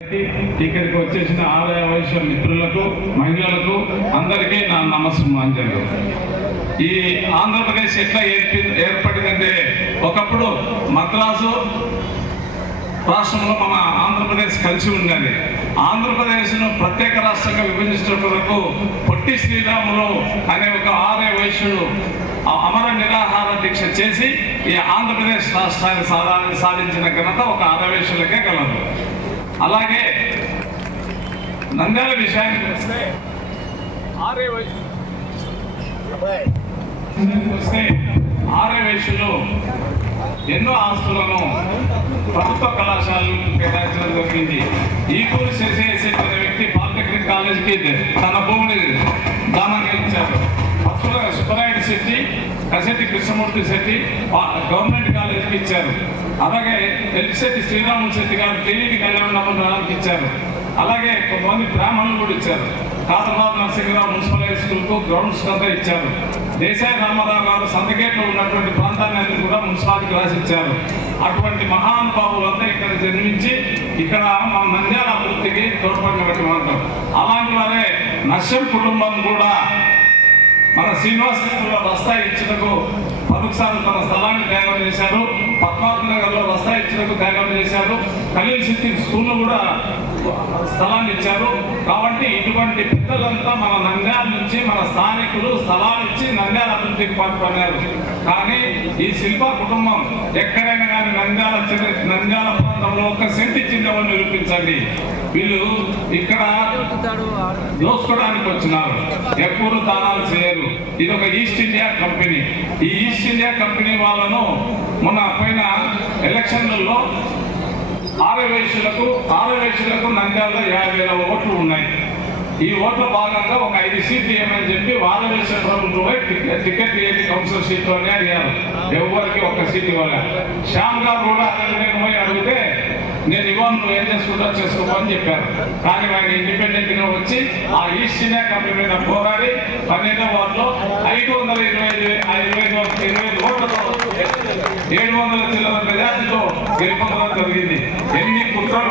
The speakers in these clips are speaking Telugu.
ఇక్కడికి వచ్చేసిన ఆదాయ వైశ్య మిత్రులకు మహిళలకు అందరికీ నా నమస్సుమాంజలు. ఈ ఆంధ్రప్రదేశ్ ఎట్లా ఏర్పడిందంటే ఒకప్పుడు మద్రాసు రాష్ట్రంలో మన ఆంధ్రప్రదేశ్ కలిసి ఉన్నది. ఆంధ్రప్రదేశ్ను ప్రత్యేక రాష్ట్రంగా విభజించడం కొరకు పొట్టి శ్రీరాములు అనే ఒక ఆదాయ వైశ్యుడు అమర నిరాహార దీక్ష చేసి ఈ ఆంధ్రప్రదేశ్ రాష్ట్రాన్ని సాధించిన ఘనత ఒక ఆదాయ వైశ్యులకే కలదు. అలాగే నంద్యాల విషయానికి వస్తే ఆర్య వైశ్యులు ఎన్నో ఆస్తులను ప్రభుత్వ కళాశాలకు కేటాయించడం జరిగింది. ఈకూరు శశి అనే వ్యక్తి పాలిటెక్నిక్ కాలేజీకి తన భూమిని దానంగా ఇచ్చారు. సుబ్బరాయుడు శెట్టి, కసెట్టి కృష్ణమూర్తి శెట్టి గవర్నమెంట్ కాలేజీకి ఇచ్చారు. అలాగే ఎల్శెట్టి శ్రీరాములు శెట్టి గారు టీవీకి కళ్యాణ మండలానికి ఇచ్చారు. అలాగే కొంతమంది బ్రాహ్మణులు కూడా ఇచ్చారు. కాదర్బాబు నరసింహరావు మున్సిపల్ హై స్కూల్కు గ్రౌండ్స్ అంతా ఇచ్చారు. దేశాయి రామారావు గారు సంతగేట్లో ఉన్నటువంటి ప్రాంతాన్ని కూడా మున్సిపాలిటీకి రాసి ఇచ్చారు. అటువంటి మహానుభావులంతా ఇక్కడ జన్మించి ఇక్కడ మన నంద్యాల అభివృద్ధికి తోడ్పడినటువంటి ఉంటాం. అలాంటి వారే నశ్యం కుటుంబం కూడా మన శ్రీనివాసపురంలో రస్తా ఇచ్చినకు 10 సార్లు తన స్థలాన్ని త్యాగం చేశారు. పద్మావతి నగర్లో రస్తా ఇచ్చినకు త్యాగం చేశారు. ఖలీల్ సిద్ధి స్కూల్లో కూడా స్థలాన్ని ఇచ్చారు. కాబట్టి ఇటువంటి పెద్దలంతా మన నంద్యాల నుంచి మన స్థానికులు స్థలాలు ఇచ్చి నంద్యాల అభివృద్ధికి పాల్పడినారు. కానీ ఈ శిల్ప కుటుంబం ఎక్కడైనా కానీ నంద్యాల ప్రాంతంలో 1 సెంట్ ఇచ్చిన వాళ్ళు నిరూపించండి. వీళ్ళు ఇక్కడ దోసుకోవడానికి వచ్చినారు, ఎప్పుడు దానాలు చేయరు. ఇది ఒక ఈస్ట్ ఇండియా కంపెనీ. ఈ ఈస్ట్ ఇండియా కంపెనీ వాళ్ళను మొన్న పోయిన ఎలక్షన్లలో ఆర్య వైశ్యులకు నంద్యాలలో 50,000 ఓట్లు ఉన్నాయి. ఈ ఓట్ల భాగంగా ఒక 5 సీట్లు ఇవ్వమని చెప్పి ఆర్య వైశ్య ప్రభుత్వం టికెట్ ఇవ్వండి కౌన్సిలర్ సీట్లు అని అడిగారు. ఎవరికి 1 సీట్ ఇవ్వాలి. శ్యామ్ గారు కూడా పోయి అడిగితే నేను ఇవ్వను, నువ్వు ఏం చేసుకుంటా చేసుకోమని చెప్పారు. కానీ ఆయన ఇండిపెండెంట్ గా వచ్చి ఆ ఈస్ట్ ఇండియా కంపెనీ మీద పోరాడి 12వ వార్డులో 525 ఓట్లతో 700 చిల్లర మెజార్టీతో గెలుపొందడం జరిగింది. ఎన్ని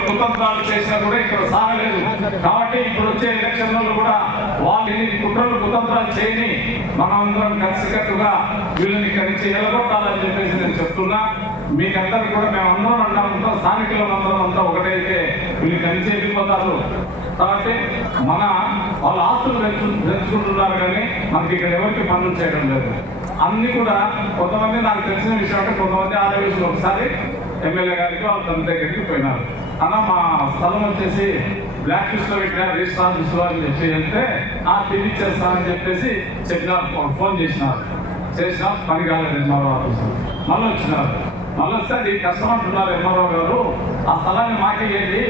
కుతంత్రాలు చేసినా కూడా ఇక్కడ సాగలేదు. కాబట్టి ఇప్పుడు వచ్చే ఎలక్షన్లలో కూడా వాళ్ళు ఎన్ని కుతంత్రాలు చేయని మనందరం కలిసికట్టుగా వీళ్ళని ఇక్కడి నుంచి ఎలగొట్టాలని చెప్పేసి నేను చెప్తున్నా. మీకందరికి కూడా మేమందరం అంటామంతా స్థానికులందరం అంతా ఒకటైతే వీళ్ళు కలిసి వెళ్ళిపోతారు. కాబట్టి వాళ్ళ ఆస్తులు పెంచుకుంటున్నారు కానీ మనకి ఇక్కడ ఎవరికి పనులు చేయడం లేదు. అన్ని కూడా కొంతమంది నాకు తెలిసిన విషయం అంటే కొంతమంది ఆర్య వైశ్యులు ఒకసారి ఎమ్మెల్యే గారికి వాళ్ళ తండ్రి దగ్గరికి పోయినారు. అన్న మా స్థలం వచ్చేసి బ్లాక్ లిస్ట్ లో పెట్టిన రిజిస్టర్ ఆఫీసులో అని చెప్పి వెళ్తే తిరిగి ఇచ్చేస్తానని చెప్పేసి చెప్పినారు. ఫోన్ చేసినా పని కాలేదు ఎంఆర్ఓ ఆఫీసు. మళ్ళీ వచ్చినారు. మళ్ళీ వస్తే అది కష్టం అంటున్నారు ఎంఆర్ఓ గారు. ఆ స్థలాన్ని మాకేయండి,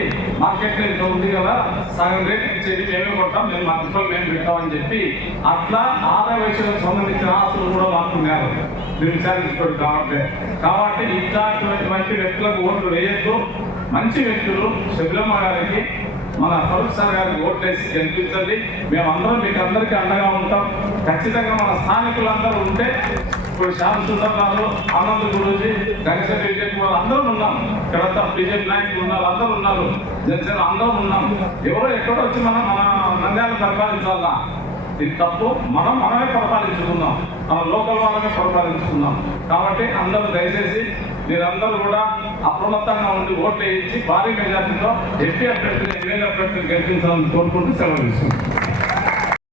మార్కెట్లో ఇంత ఉంది కదా, సగం రేట్ ఇచ్చేది మేమే కొంటాం, మేము మా ఇంట్లో మేము పెట్టామని చెప్పి అట్లా ఆదాయ వైశ్యులకు సంబంధించిన ఆస్తులు కూడా లాక్కున్నారు. మీరు విచారించుకోండి. కాబట్టి ఇట్లాంటి వ్యక్తులకు ఓట్లు వేయద్దు. మంచి వ్యక్తులు శబరిమ్మ గారికి, మన ఫరూక్ సార్ గారికి ఓట్లేసి గెలిపించండి. మేమందరం మీకు అందరికీ అండగా ఉంటాం. ఖచ్చితంగా మన స్థానికులందరూ ఉంటే ఇప్పుడు శ్యామ్ సుందర్ గారు, ఆనంద్ గురూజీ, గణేశ్వరి విజయ్ కుమార్ అందరం ఉన్నాం. ఇక్కడంతా బీజేపీ నాయకులు ఉన్నారు, అందరూ ఉన్నారు, జనసేన అందరం ఉన్నాం. ఎవరో ఎక్కడో వచ్చి మన నంద్యాలను పరిపాలించాలా? ఇది తప్పు. మనమే పరిపాలించుకుందాం, మన లోకల్ వాళ్ళమే పరిపాలించుకుందాం. కాబట్టి అందరూ దయచేసి మీరందరూ కూడా అప్రమత్తంగా ఉండి ఓట్లు వేయించి భారీ మెజార్టీతో ఎంపీ అభ్యర్థులు ఎమ్మెల్యే అభ్యర్థులు గెలిపించాలని కోరుకుంటూ సెలవు తీసుకుంటాం.